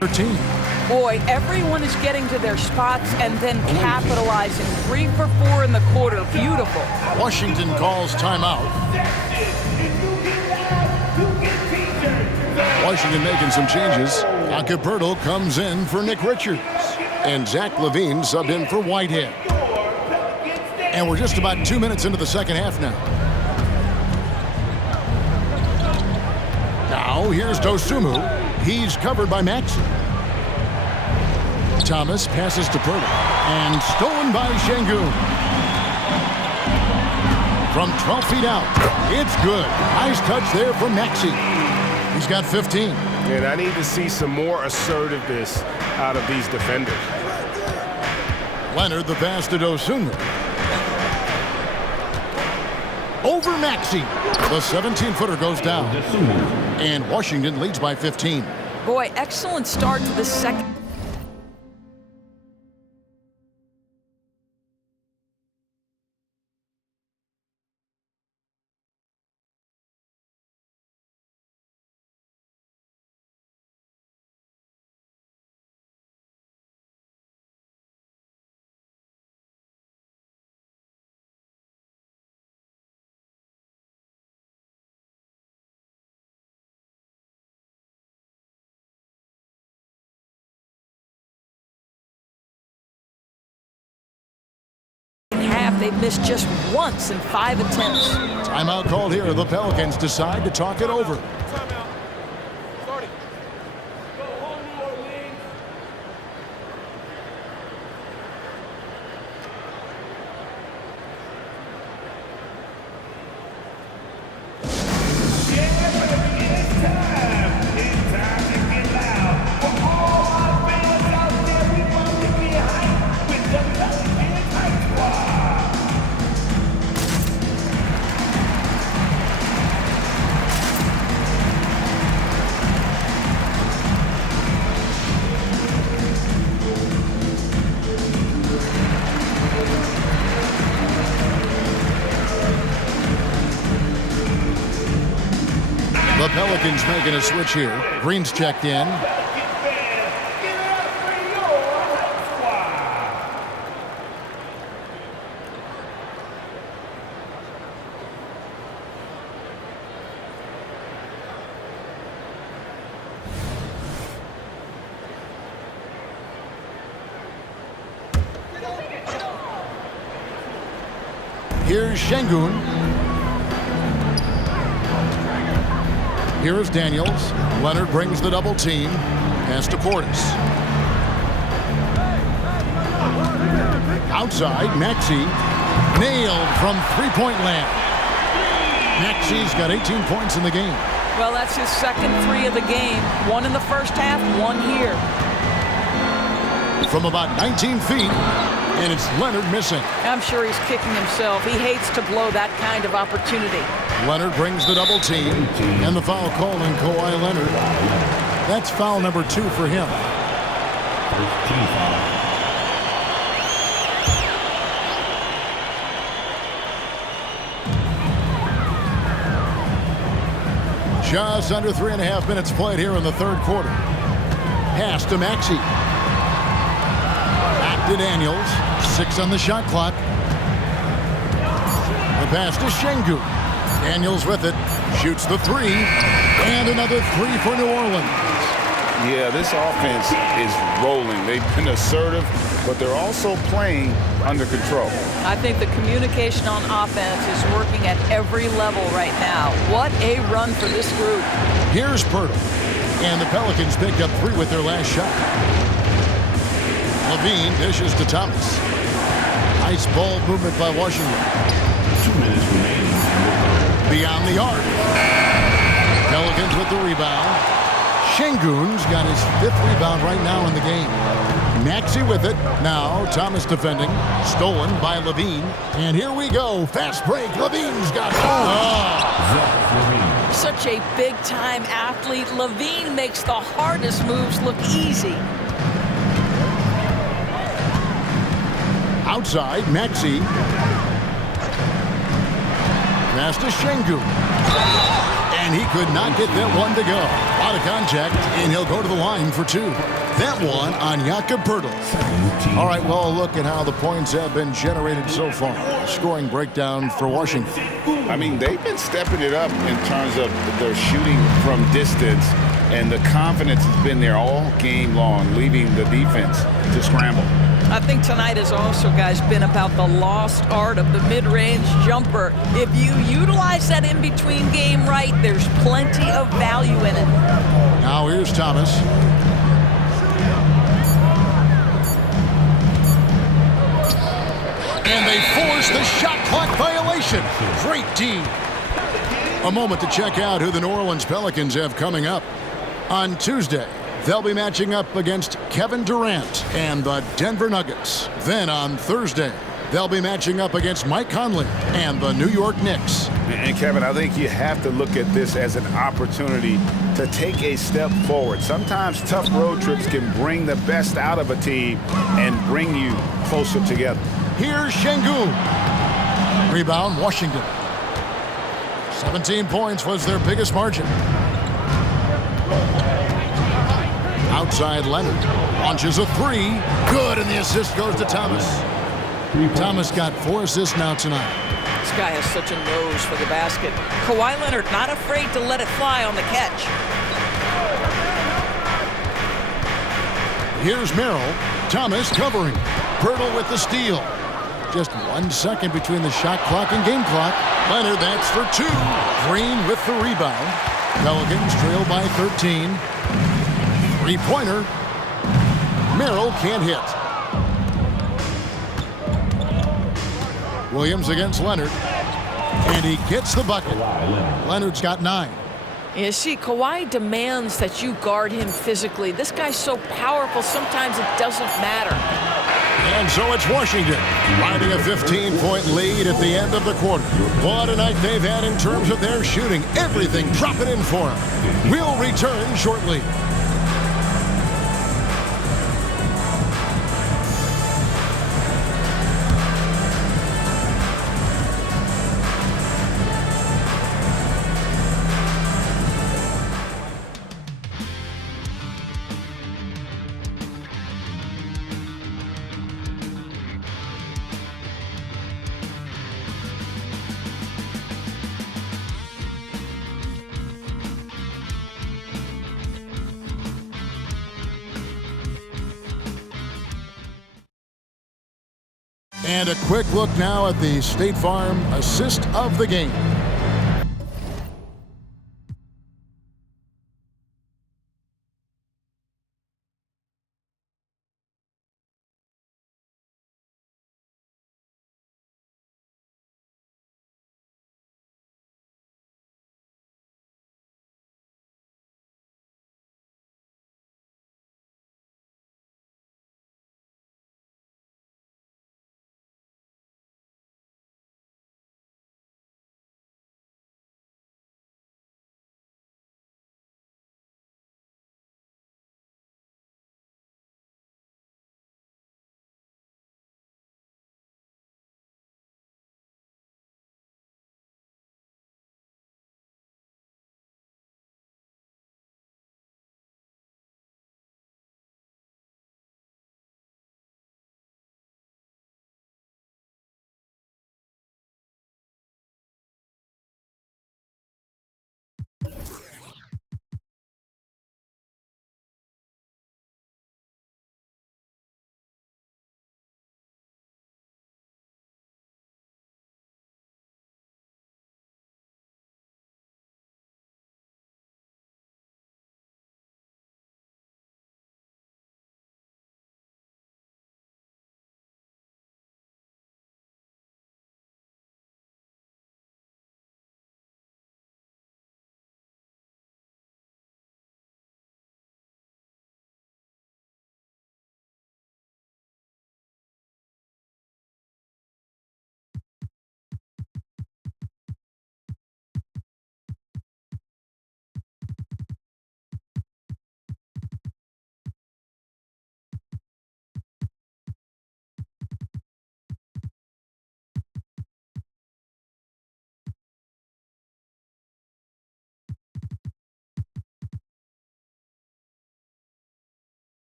13. Boy, everyone is getting to their spots and then capitalizing. 3 for 4 in the quarter. Beautiful. Washington calls timeout. Washington making some changes. Acapurdo comes in for Nick Richards. And Zach Lavines subbed in for Whitehead. And we're just about 2 minutes into the second half now. Now here's Dosunmu. He's covered by Maxey. Thomas passes to Purtle. And stolen by Şengün. From 12 feet out. It's good. Nice touch there from Maxey. He's got 15. And I need to see some more assertiveness out of these defenders. Leonard the pass to Dosunmu. Over Maxey. The 17-footer goes down. And Washington leads by 15. Boy, excellent start to the second. They've missed just once in 5 attempts. Timeout called here. The Pelicans decide to talk it over. The Pelicans making a switch here. Green's checked in. Here's Şengün. Here's Daniels. Leonard brings the double team. Pass to Portis. Outside, Maxey. Nailed from three-point land. Maxey's got 18 points in the game. Well, that's his second 3 of the game. 1 in the first half, 1 here. From about 19 feet, and it's Leonard missing. I'm sure he's kicking himself. He hates to blow that kind of opportunity. Leonard brings the double team, and the foul call on Kawhi Leonard. That's foul number 2 for him. Just under 3.5 minutes played here in the third quarter. Pass to Maxey. Back to Daniels. 6 on the shot clock. The pass to Şengün. Daniels with it. Shoots the 3. And another 3 for New Orleans. Yeah, this offense is rolling. They've been assertive, but they're also playing under control. I think the communication on offense is working at every level right now. What a run for this group. Here's Purtle. And the Pelicans picked up 3 with their last shot. Lavine dishes to Thomas. Nice ball movement by Washington. 2 minutes remaining. Beyond the arc. Pelicans with the rebound. Şengün's got his 5th rebound right now in the game. Maxey with it. Now Thomas defending. Stolen by Lavine. And here we go. Fast break. Lavine's got it. Such a big-time athlete. Lavine makes the hardest moves look easy. Outside, Maxey. Pass to Şengün. And he could not get that one to go. Out of contact, and he'll go to the line for 2. That one on Jakob Poeltl. All right, well, look at how the points have been generated so far. Scoring breakdown for Washington. I mean, they've been stepping it up in terms of their shooting from distance, and the confidence has been there all game long, leaving the defense to scramble. I think tonight has also, guys, been about the lost art of the mid-range jumper. If you utilize that in-between game right, there's plenty of value in it. Now here's Thomas. And they force the shot clock violation. Great D. A moment to check out who the New Orleans Pelicans have coming up. On Tuesday, they'll be matching up against Kevin Durant and the Denver Nuggets. Then on Thursday, they'll be matching up against Mike Conley and the New York Knicks. And Kevin, I think you have to look at this as an opportunity to take a step forward. Sometimes tough road trips can bring the best out of a team and bring you closer together. Here's Şengün. Rebound, Washington. 17 points was their biggest margin. Outside Leonard. Launches a 3. Good, and the assist goes to Thomas. Thomas got 4 assists now tonight. This guy has such a nose for the basket. Kawhi Leonard not afraid to let it fly on the catch. Here's Merrill. Thomas covering. Poeltl with the steal. Just 1 second between the shot clock and game clock. Leonard, that's for 2. Green with the rebound. Pelicans trail by 13. Three-pointer. Merrill can't hit. Williams against Leonard. And he gets the bucket. Leonard's got 9. You see, Kawhi demands that you guard him physically. This guy's so powerful, sometimes it doesn't matter. And so it's Washington riding a 15-point lead at the end of the quarter. What a night they've had in terms of their shooting. Everything dropping in for them. We'll return shortly. And a quick look now at the State Farm assist of the game.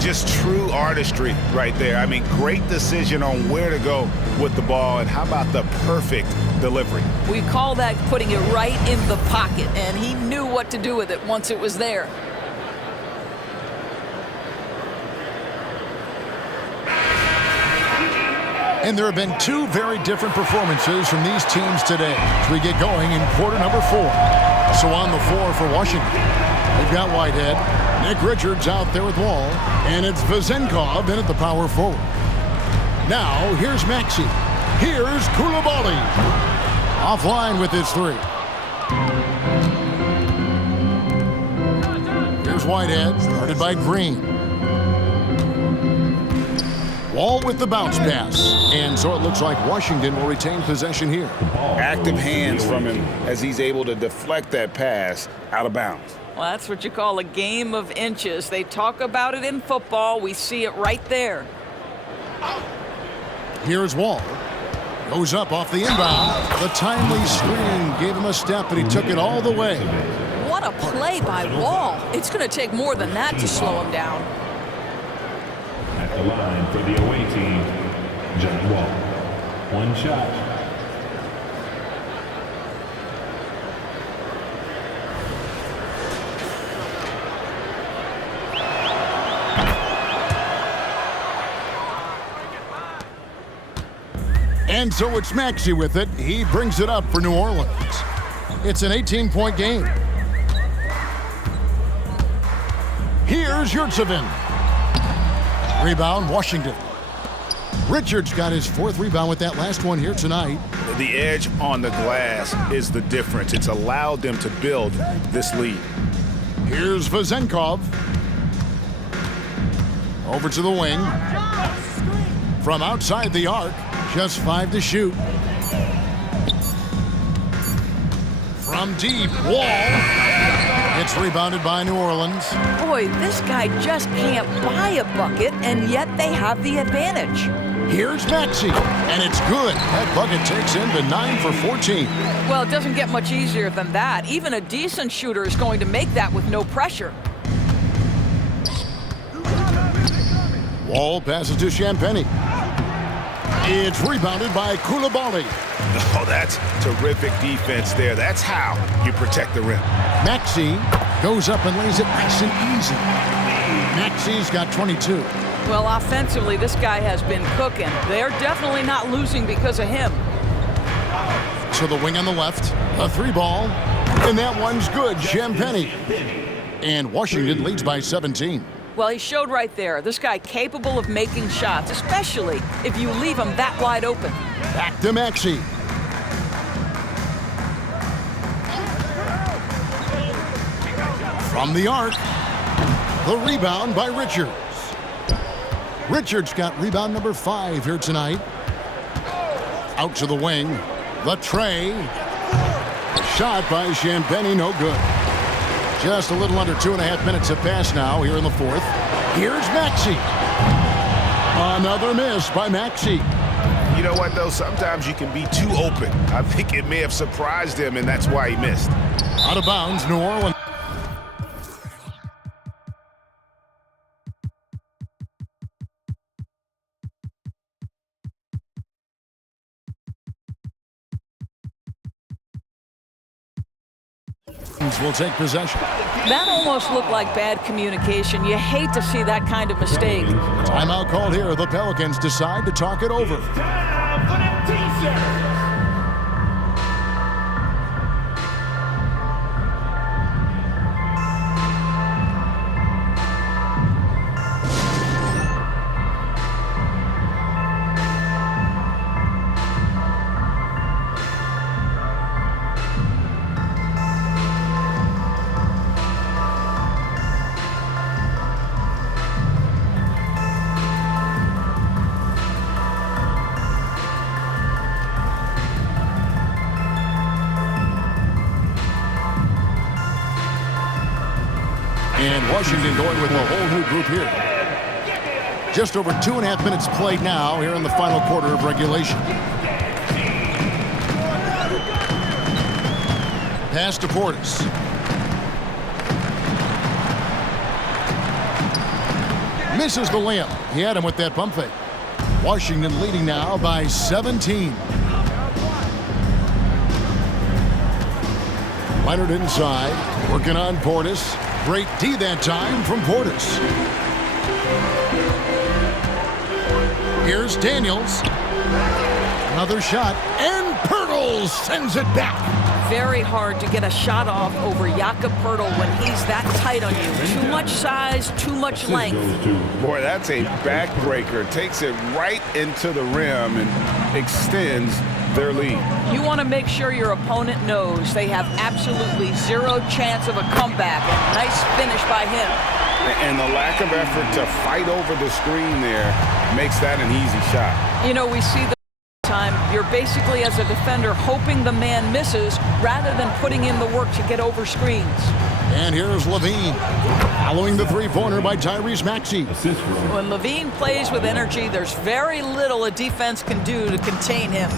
just true artistry right there. I mean, great decision on where to go with the ball, and how about the perfect delivery? We call that putting it right in the pocket, and he knew what to do with it once it was there. And there have been two very different performances from these teams today as we get going in quarter number 4. So on the floor for Washington, we've got Whitehead, Nick Richards out there with Wall, and it's Vezenkov in at the power forward. Now here's Maxey. Here's Koulibaly. Offline with his 3. Here's Whitehead, started by Green. Wall with the bounce pass, and so it looks like Washington will retain possession here. Active hands from him as he's able to deflect that pass out of bounds. Well, that's what you call a game of inches. They talk about it in football. We see it right there. Here's Wall. Goes up off the inbound. The timely screen gave him a step, but he took it all the way. What a play by Wall. It's going to take more than that to slow him down. At the line for the away team, John Wall. 1 shot. And so it's Maxey with it. He brings it up for New Orleans. It's an 18-point game. Here's Yurtsevin. Rebound, Washington. Richards got his 4th rebound with that last one here tonight. The edge on the glass is the difference. It's allowed them to build this lead. Here's Vezenkov. Over to the wing. From outside the arc, just 5 to shoot. From deep, Wall. It's rebounded by New Orleans. Boy, this guy just can't buy a bucket, and yet they have the advantage. Here's Maxey, and it's good. That bucket takes him to 9 for 14. Well, it doesn't get much easier than that. Even a decent shooter is going to make that with no pressure. Wall passes to Champagny. It's rebounded by Koulibaly. Oh, that's terrific defense there. That's how you protect the rim. Maxey goes up and lays it nice and easy. Maxey's got 22. Well, offensively, this guy has been cooking. They're definitely not losing because of him. To the wing on the left, a 3 ball, and that one's good. Champagny. And Washington leads by 17. Well, he showed right there. This guy capable of making shots, especially if you leave him that wide open. Back to Maxey. From the arc, the rebound by Richards. Richards got rebound number 5 here tonight. Out to the wing, the tray. Shot by Champagny, no good. Just a little under 2.5 minutes have passed now here in the 4th. Here's Maxey. Another miss by Maxey. You know what, though? Sometimes you can be too open. I think it may have surprised him, and that's why he missed. Out of bounds, New Orleans. Will take possession. That almost looked like bad communication. You hate to see that kind of mistake. Timeout called here. The Pelicans decide to talk it over. Time for them T-shirts. And Washington going with a whole new group here. Just over 2.5 minutes played now here in the final quarter of regulation. Pass to Portis. Misses the layup. He had him with that pump fake. Washington leading now by 17. Leonard inside, working on Portis. Great D that time from Portis. Here's Daniels. Another shot, and Pirtle sends it back. Very hard to get a shot off over Jakob Pirtle when he's that tight on you. Too much size, too much length. Boy, that's a backbreaker. Takes it right into the rim and extends their lead. You want to make sure your opponent knows they have absolutely zero chance of a comeback. And nice finish by him. And the lack of effort to fight over the screen there makes that an easy shot. You know, we see the time you're basically, as a defender, hoping the man misses rather than putting in the work to get over screens. And here's Lavine, following the three-pointer by Tyrese Maxey. When Lavine plays with energy, there's very little a defense can do to contain him.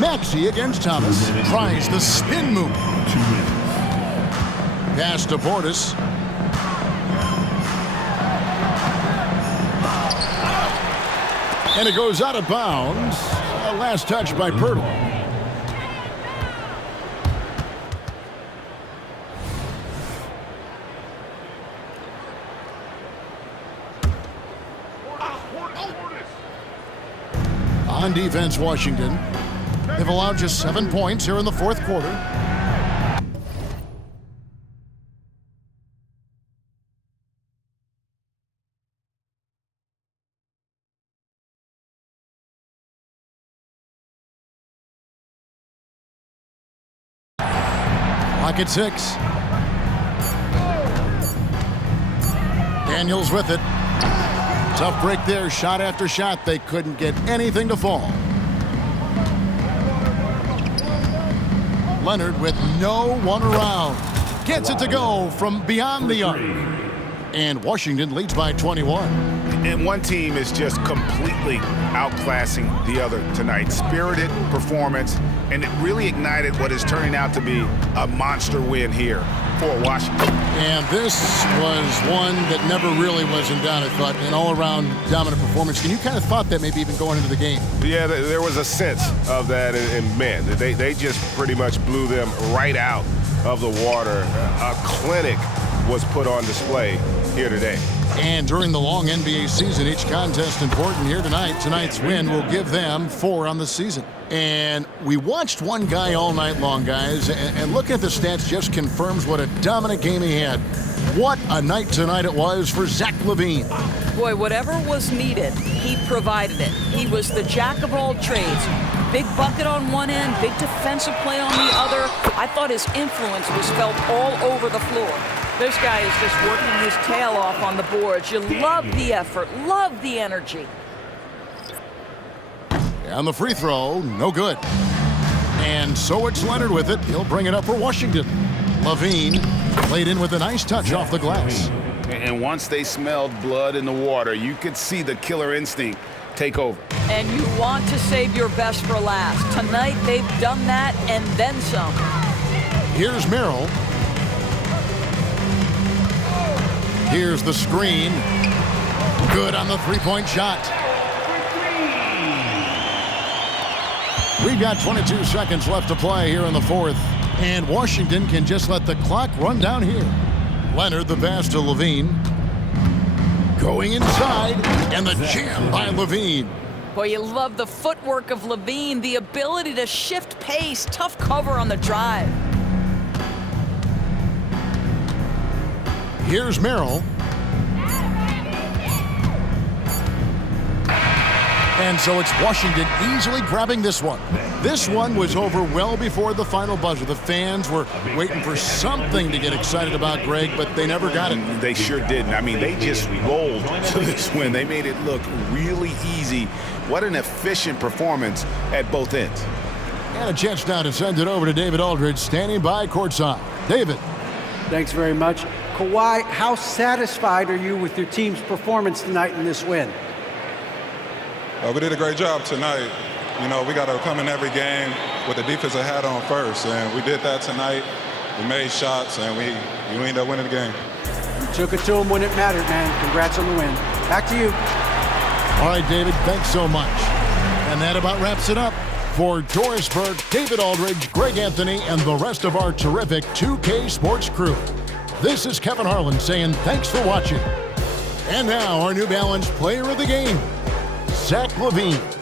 Maxey against Thomas, tries the spin move. Pass to Portis. And it goes out of bounds. Last touch by Pirtle. On defense, Washington. They've allowed just 7 points here in the fourth quarter. At 6. Daniels with it. Tough break there. Shot after shot. They couldn't get anything to fall. Leonard with no one around. Gets it to go from beyond the arc. And Washington leads by 21. And one team is just completely outclassing the other tonight. Spirited performance, and it really ignited what is turning out to be a monster win here for Washington. And this was one that never really was in doubt, I thought. An all-around dominant performance. And you kind of thought that maybe even going into the game. Yeah, there was a sense of that, and man, they just pretty much blew them right out of the water. A clinic was put on display here today. And during the long NBA season, each contest important. Here tonight. Tonight's win will give them 4 on the season. And we watched one guy all night long, guys, and looking at the stats just confirms what a dominant game he had. What a night tonight it was for Zach Lavine. Boy, whatever was needed, he provided it. He was the jack of all trades. Big bucket on one end, big defensive play on the other. I thought his influence was felt all over the floor. This guy is just working his tail off on the boards. You love the effort, love the energy. And the free throw, no good. And so it's Leonard with it. He'll bring it up for Washington. Lavine played in with a nice touch off the glass. And once they smelled blood in the water, you could see the killer instinct take over. And you want to save your best for last. Tonight, they've done that and then some. Here's Merrill. Here's the screen. Good on the three-point shot. We've got 22 seconds left to play here in the fourth. And Washington can just let the clock run down here. Leonard, the pass to Lavine. Going inside, and the jam by Lavine. Boy, you love the footwork of Lavine, the ability to shift pace, tough cover on the drive. Here's Merrill. And so it's Washington easily grabbing this one. This one was over well before the final buzzer. The fans were waiting for something to get excited about, Greg, but they never got it. They sure didn't. I mean, they just rolled to this win. They made it look really easy. What an efficient performance at both ends. And a chance now to send it over to David Aldridge, standing by courtside. David. Thanks very much. Kawhi, how satisfied are you with your team's performance tonight in this win? We did a great job tonight. You know, we got to come in every game with the defensive hat on first, and we did that tonight. We made shots, and we ended up winning the game. took it to him when it mattered, man. Congrats on the win. Back to you. All right, David, thanks so much. And that about wraps it up. For Doris Burke, David Aldridge, Greg Anthony, and the rest of our terrific 2K Sports crew, this is Kevin Harlan saying thanks for watching. And now our New Balance player of the game, Zach Lavines.